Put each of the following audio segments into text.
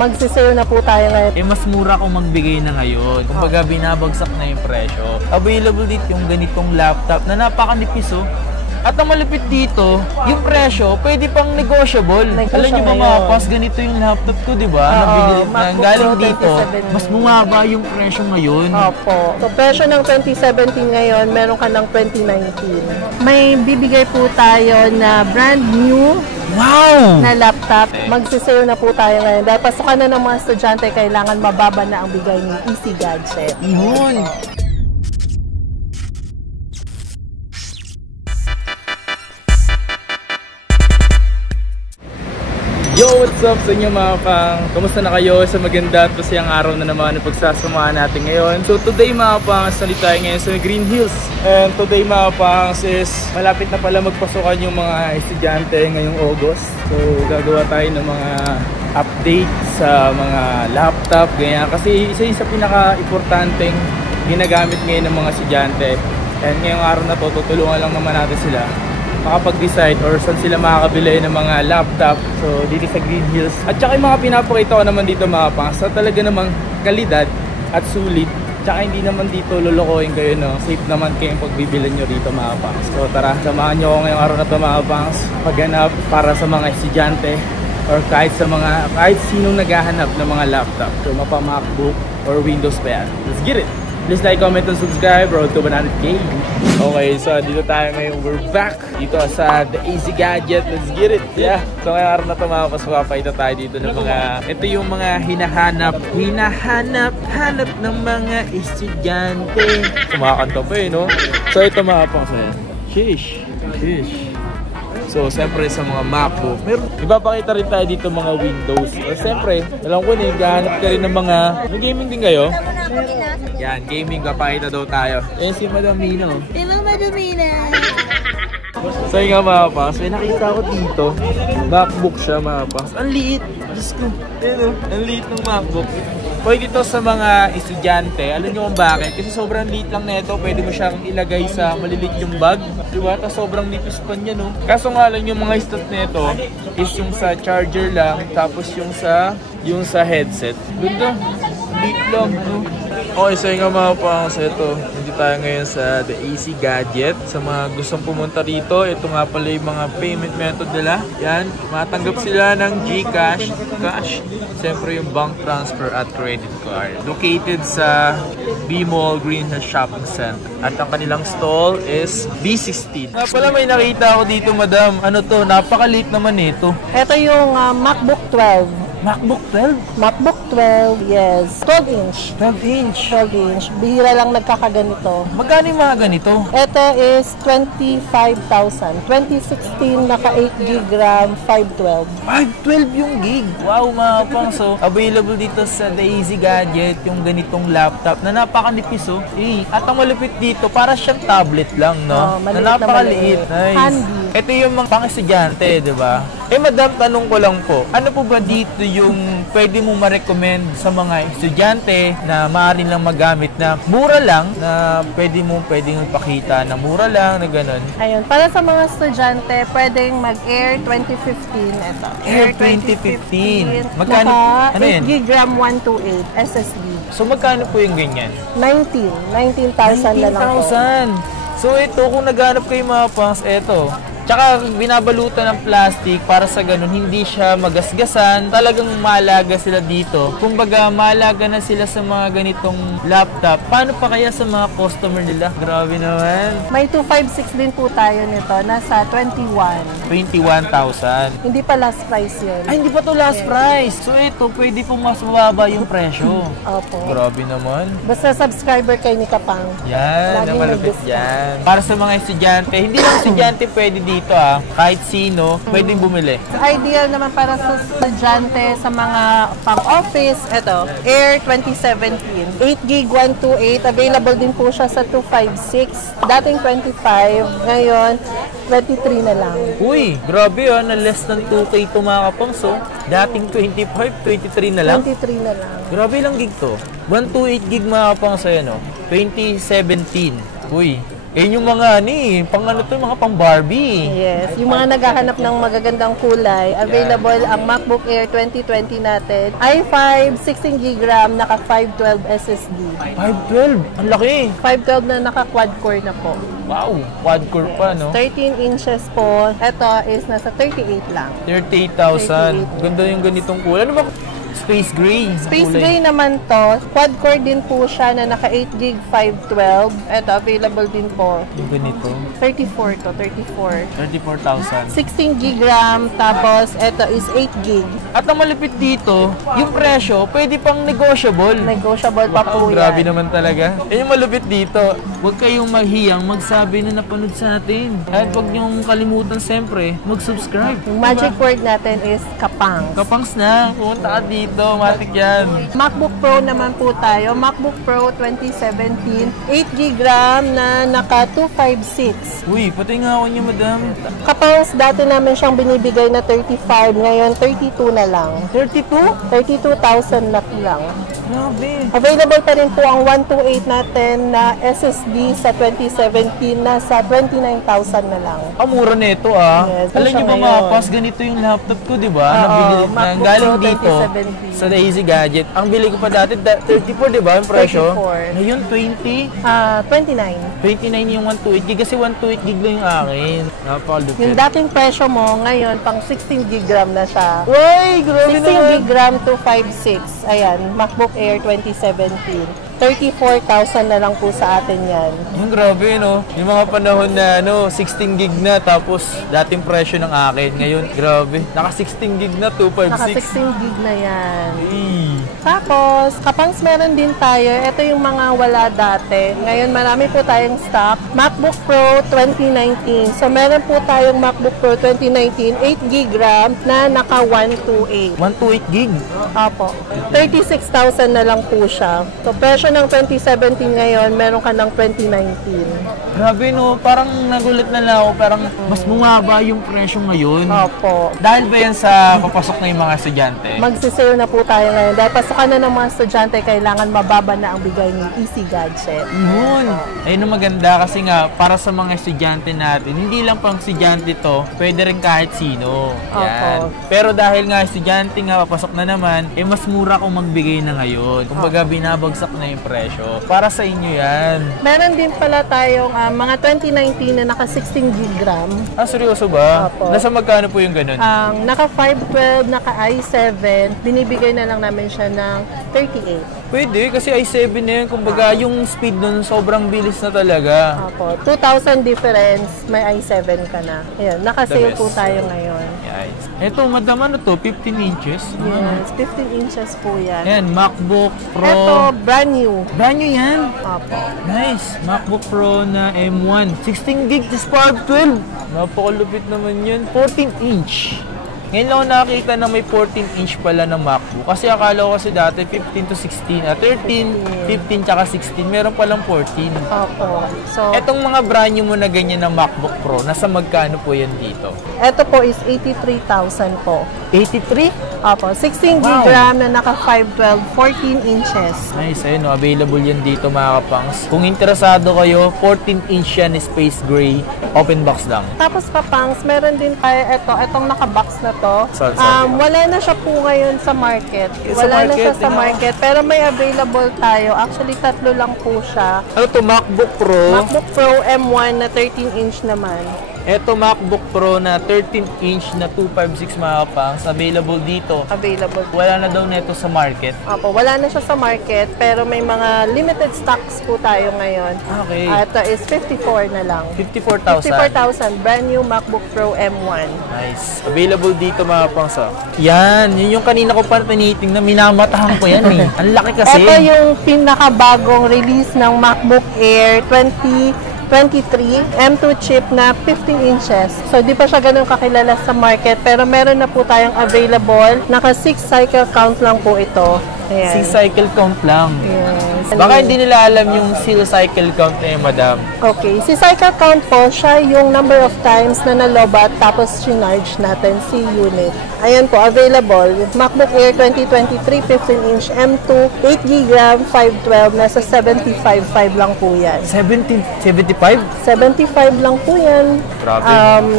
Magsisale na po tayo ngayon. Mas mura kung magbigay na ngayon. Kumbaga binabagsak na yung presyo. Available dito yung ganitong laptop na napakanipis oh. At ang malupit dito, yung presyo, pwede pang negotiable. Alam nyo ba mga pas, ganito yung laptop ko, di ba? Galing dito, mas bumaba yung presyo ngayon. Opo. So, presyo ng 2017 ngayon, meron ka ng 2019. May bibigay po tayo na brand new na laptop. Magsisale na po tayo ngayon. Dahil pasukan na ng mga estudyante, kailangan mababa na ang bigay ni Easy Gadget. Yun! Yo! What's up sa inyo mga pang? Kamusta na kayo sa maganda at masayang araw na naman na pagsasamahan natin ngayon? So today mga pangs, nalit tayo ngayon sa Green Hills. And today mga pangs is malapit na pala magpasukan yung mga estudyante ngayong August. So gagawa tayo ng mga update sa mga laptop, ganyan. Kasi isa yung sa pinaka-importanteng ginagamit ngayon ng mga estudyante. And ngayong araw na to, tutulungan lang naman natin sila makapag-decide or saan sila makakabili ng mga laptop. So dito sa Green Hills. At saka yung mga pinapakita ko naman dito mga pangs, talaga namang kalidad at sulit. Tsaka hindi naman dito lolokohin kayo, no? Safe naman kayong pagbibilan nyo dito mga pangs. So tara, samahan nyo ako ngayong araw na to mga pangs, maghanap para sa mga estudyante or kahit sinong naghahanap ng mga laptop. So mapa MacBook or Windows pa yan. Let's get it! Please like, comment, and subscribe. Road to 100K. Okay, so dito tayo ngayon. We're back dito sa The Easy Gadget. Let's get it. Yeah. So ngayong araw na ito mga paswapay tayo dito ng mga... Ito yung mga hinahanap ng mga estudyante. Kumakanta pa eh, no? So ito mga pangsayan. Sheesh. So, siyempre sa mga MacBook, ipapakita rin tayo dito mga Windows. O, siyempre, alam ko na, gahanap ka rin ng mga... May gaming din kayo? Yan, gaming, papakita daw tayo. Yan si Madam Mina. Hello, Madam Mina! So, yung nga mga pangs, may nakita ko dito. MacBook siya mga pangs. Ang liit! Diyos ko. Ang liit ng MacBook. Pwede dito sa mga estudyante, alam nyo kung bakit? Kasi sobrang liit lang na ito, pwede mo siyang ilagay sa maliliit yung bag. Diba? Tapos sobrang nipis pa niya, no? Kaso nga lang yung mga stat na ito is yung sa charger lang, tapos yung sa headset. Ganda, liit lang, no? Okay, so yung mga pangs, ito. Nandito tayo ngayon sa The Easy Gadget. Sa mga gustong pumunta rito, ito nga pala yung mga payment method nila. Yan, matanggap sila ng GCash, cash. Siyempre yung bank transfer at credit card. Located sa B-Mall Green Hills Shopping Center. At ang kanilang stall is B16. Nga pala may nakita ako dito, madam. Ano to? Napakaliit naman ito. Ito yung MacBook 12. MacBook 12? MacBook 12, yes. 12 inch. 12 inch? 12 inch. Bihira lang nagkakaganito. Magkano yung mga ganito? Ito is 25,000. 2016, naka 8 GB RAM, 512. 512 yung gig. Wow mga pang. So, available dito sa The Easy Gadget yung ganitong laptop na napakanipis oh. At ang malupit dito, para siyang tablet lang, no? Na napakaliit. Nice. Handy. Ito yung mga pang-estudyante, di ba? Madam, tanong ko lang po, ano po ba dito yung pwede mo ma-recommend sa mga estudyante na maaari lang magamit na mura lang, na pwedeng pakita na mura lang, na gano'n? Ayun, para sa mga estudyante, pwedeng mag-Air 2015. Ito. Air 2015. Magkano? Ano yan? 8 GB RAM 128 SSD. So, magkano po yung ganyan? 19,000 na lang po. 19,000. So, ito, kung naghanap kayo mga pangs, ito. Tsaka binabalutan ng plastic para sa ganun hindi siya magasgasan. Talagang malaga sila dito. Kumbaga malaga na sila sa mga ganitong laptop. Paano pa kaya sa mga customer nila? Grabe naman. May 256 din po tayo nito. Nasa 21,000. Hindi pa last price yun. Ay, hindi pa to last price. So ito, pwede pong mas mababa yung presyo. Opo. Grabe naman. Basta subscriber kay ni Kapang. Yan, ang malapit yan. Para sa mga estudyante, hindi lang estudyante pwede dito kahit sino, pwedeng bumili. Ideal naman para sa estudyante, sa mga pang-office, ito, Air 2017. 8 GB 128, available din po siya sa 256. Dating 25, ngayon 23 na lang. Uy, grabe na less than 2K ito mga kapangs. Dating 25, 23 na lang? 23 na lang. Grabe lang gig to. 128 gig mga kapangs, 2017. Uy, Yung mga pang ano to, mga pang Barbie. Yes, yung mga naghahanap ng magagandang kulay, available ang MacBook Air 2020 natin. i5, 16GB RAM, naka 512 SSD. 512, ang laki. 512 na naka quad core na po. Wow, quad core pa, no? 13 inches po. Ito is nasa 38 lang. 38,000. Ganda yung ganitong kulay. Ano ba? Space gray. Space gray naman to. Quad core din po siya na naka 8GB 512. Ito, available din po. Yung ganito. 34 to, 34. 34,000. 16GB RAM, tapos ito is 8GB. At ang malupit dito, yung presyo, pwede pang negotiable. Negotiable pa po yan. Grabe naman talaga. Yung malupit dito, huwag kayong maghiyang magsabi na napanood sa atin. At huwag niyong kalimutan siyempre, mag-subscribe. Yung magic word natin is kapang. Kapangs na, pumunta ka dito, matik yan. MacBook Pro naman po tayo. MacBook Pro 2017, 8GB RAM na naka 256. Uy, pati nga ako niyo, madam. Kapangs, dati namin siyang binibigay na 35, ngayon 32 na lang. 32? 32,000 lang. Grabe. Available pa rin po ang 128 natin na SSD sa 2017 na sa 29,000 na lang. Ang mura nito ah. Yes, Alam niyo ba ngayon. mga pas, ganito yung laptop ko, di ba? Oo, Nabili na MacBook galing Pro dito 2017. sa Daisy Gadget. Ang bili ko pa dati, 34, di ba? Yung presyo. 34. Ngayon, 20. 29. 29 yung 128 gig kasi 128 gig lang yung akin. Napakalupit. Yung dating presyo mo, ngayon, pang 16GB RAM na siya. Uy, grabe 16GB RAM 256. Ayan, MacBook Air 2017. 34,000 na lang po sa atin yan. Yung grabe, no? Yung mga panahon na, 16 gig na, tapos dating presyo ng akin. Ngayon, grabe. Naka 16 gig na, 256. Naka 16GB na yan. Hey. Tapos, kapangs meron din tayo. Ito yung mga wala dati. Ngayon, marami po tayong stock. MacBook Pro 2019. So, meron po tayong MacBook Pro 2019, 8GB RAM na naka 128. 128 gig? Opo. 36,000 na lang po siya. So, presyo ng 2017 ngayon, meron ka ng 2019. Grabe, no? Parang nagulat na lang ako. Parang mas bumaba yung presyo ngayon. Opo. Dahil ba yan sa papasok na yung mga estudyante? Magsisale na po tayo ngayon. Dahil pasukan na ng mga estudyante, kailangan mababa na ang bigay ni Easy Gadget. Yun. Ayun ang maganda kasi nga, para sa mga estudyante natin, hindi lang pang estudyante to, pwede rin kahit sino. Yan. Opo. Pero dahil nga estudyante nga, papasok na naman, mas mura kung magbigay na ngayon. Kumbaga, binabagsak na yung presyo. Para sa inyo yan. Meron din pala tayong mga 2019 na naka 16GB RAM. Ah, seryoso ba? Opo. Nasa magkano po yung ganun? Ang naka 512, naka i7, binibigay na lang namin siya ng 38. Pwede, kasi i7 na yun. Kumbaga, yung speed nun sobrang bilis na talaga. Opo, 2,000 difference, may i7 ka na. Ayan, naka-sale The best. po tayo ngayon. Yes. Ito, madam, ano to? 15 inches? Yes, 15 inches po yan. Ayan, MacBook Pro. Ito, brand new. Brand new yan. Opo. Nice. MacBook Pro na M1. 16 gig, just 512. Napakalupit naman yun. 14 inch. Ngayon lang ako nakakita na may 14-inch pala na MacBook. Kasi akala ko kasi dati 15 to 16. 13, 15, tsaka 16. Meron palang 14. Opo. So, Etong mga brand new mo na ganyan na MacBook Pro, nasa magkano po yan dito? ito po is 83,000 po. 83? Opo, 16GB Wow. RAM na naka 512, 14 inches. Nice, ayun, no, available yan dito mga kapangs. Kung interesado kayo, 14-inch yan, space gray, open box lang. Tapos papangs, meron din tayo itong naka-box na to. Saan? Wala na siya po ngayon sa market. Sa Wala na market, siya sa tingnan mo. market. Pero may available tayo. Actually, 3 lang po siya. Ano to, MacBook Pro? MacBook Pro M1 na 13-inch naman. Ito MacBook Pro na 13-inch na 256 mga kapangs, available dito. Available. Wala na daw neto sa market. Opo, wala na siya sa market. Pero may mga limited stocks po tayo ngayon. Okay. Ito is 54 na lang. 54,000. 54,000. Brand new MacBook Pro M1. Nice. Available dito mga kapangs. Yan, yun yung kanina ko pa tiniting na minamatahan ko yan eh. Ang laki kasi. Ito yung pinakabagong release ng MacBook Air 2023 M2 chip na 15 inches. So, di pa siya ganun kakilala sa market, pero meron na po tayong available. Naka 6 cycle count lang po ito. Ayan. C-cycle count lang. Yes. Baka hindi nila alam yung seal cycle count eh, madam. Okay, si cycle count po, siya yung number of times na nalobat tapos chinarge natin si unit. Ayan po, available. MacBook Air 2023, 15-inch M2, 8GB RAM, 512, nasa 75.5 lang po yan. 75? 75 lang po yan. Grabe.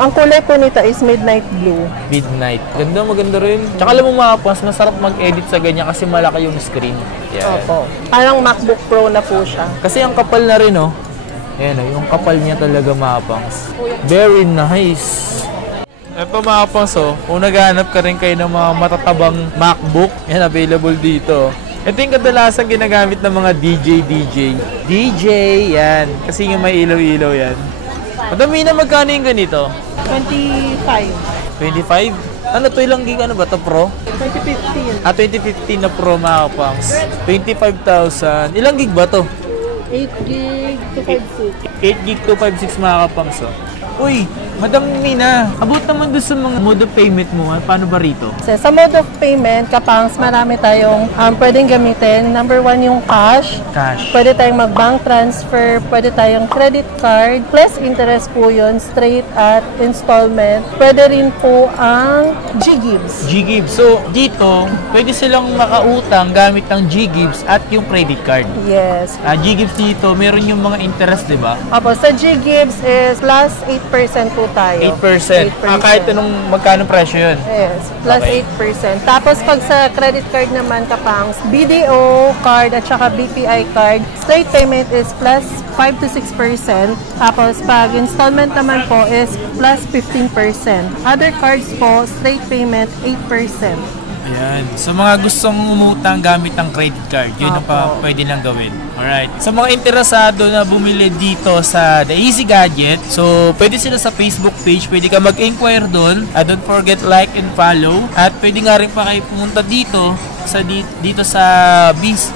Ang kulay po nito is midnight blue. Midnight. Ganda, maganda rin. Tsaka alam mo mga pas, masarap mag-edit sa ganyan kasi malaki yung screen. Yeah. Opo. Parang MacBook Pro na po siya. Kasi ang kapal na rin, oh. Ayan, oh, yung kapal niya talaga mga pangs. Very nice. Eto mga pangs, oh. Kung naghahanap ka rin kayo ng mga matatabang MacBook, yan, available dito. Ito yung kadalasan ginagamit ng mga DJ, yan. Kasi yung may ilaw-ilaw yan. Madami na magkano yung ganito? 25. 25? Ano to, ilang gig? Ano ba to, Pro? 2015. 2015 na Pro mga kapangs. 25,000. Ilang gig ba to? 8 gig to 56. 8 gig 256 mga kapangs. Oh. Uy, Madam Mina, abot naman doon sa mga mode of payment mo. Paano ba rito? Sa mode of payment, kapangs, marami tayong pwedeng gamitin. Number 1 yung cash. Cash. Pwede tayong mag-bank transfer, pwede tayong credit card, plus interest po yun, straight at installment. Pwede rin po ang G-Gibbs. G-Gibbs. So, dito, pwede silang makautang gamit ng G-Gibbs at yung credit card. Yes. G-Gibbs dito, meron yung mga interest, di ba? Apo, sa G-Gibbs is plus 8% po tayo. 8%. Kahit anong magkano presyo yun? Yes, plus Okay. 8%. Tapos pag sa credit card naman, kapangs, BDO card at saka BPI card, straight payment is plus 5 to 6%. Tapos pag installment naman po is plus 15%. Other cards po, straight payment 8%. Ayan. Sa mga gustong umutang gamit ng credit card, yun ang pwede lang gawin. Alright. Sa mga interesado na bumili dito sa The Easy Gadget, so pwede sila sa Facebook page, pwede ka mag-inquire doon. Don't forget like and follow. At pwede nga rin pa kayo pumunta dito sa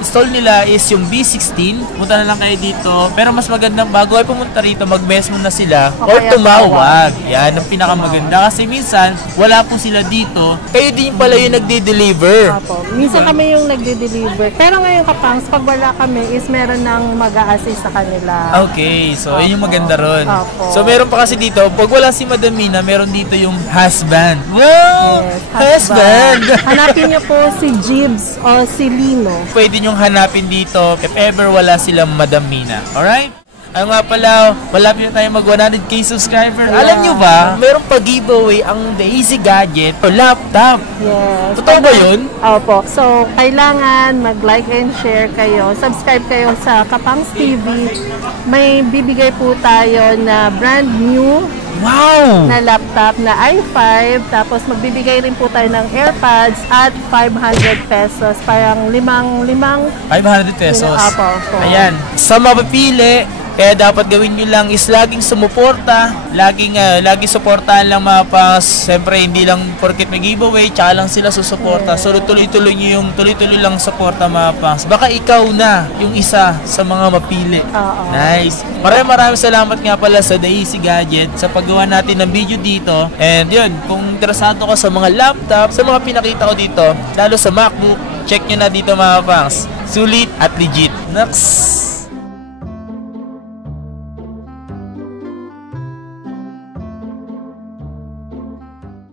stall nila is yung B16. Punta na lang kayo dito. Pero mas magandang bago kayo pumunta rito, mag-mess muna sila or tumawag. Yan ang pinakamaganda. Kasi minsan, wala po sila dito. Kayo din pala yung nagde-deliver. Apo. Minsan kami yung nagde-deliver. Pero ngayon, kapangs, pag wala kami is meron nang mag-a-assist sa kanila. Okay, so yun yung maganda ron. Apo. So meron pa kasi dito, pag wala si Madam Mina, meron dito yung husband. Wow! Yes, Husband! Hanapin niyo po si Gibbs o si Lino. Pwede nyong hanapin dito if ever wala silang Madam Mina. Alright? Ang nga pala, malapit na tayo mag 100k subscriber. Yeah. Alam nyo ba, meron pa giveaway ang The Easy Gadget o laptop. Yes. Totoo ba yun? Opo. So, kailangan mag-like and share kayo. Subscribe kayo sa Kapangs TV. May bibigay po tayo na brand new Wow! na laptop na i5. Tapos magbibigay rin po tayo ng AirPods at 500 pesos. Parang limang 500 pesos. Apo. Ayan. Sa mapipili, kaya dapat gawin nyo lang is laging sumuporta, laging suportahan lang mga pas. Siyempre, hindi lang porket may giveaway, tsaka lang sila susuporta. So, tuloy-tuloy nyo yung tuloy-tuloy lang suporta mga pas. Baka ikaw na yung isa sa mga mapili. Oo. Nice. Maraming salamat nga pala sa The Easy Gadget sa paggawa natin ng video dito. And yun, kung interesado ka sa mga laptop, sa mga pinakita ko dito, lalo sa MacBook, check nyo na dito mga pangs. Sulit at legit. Next!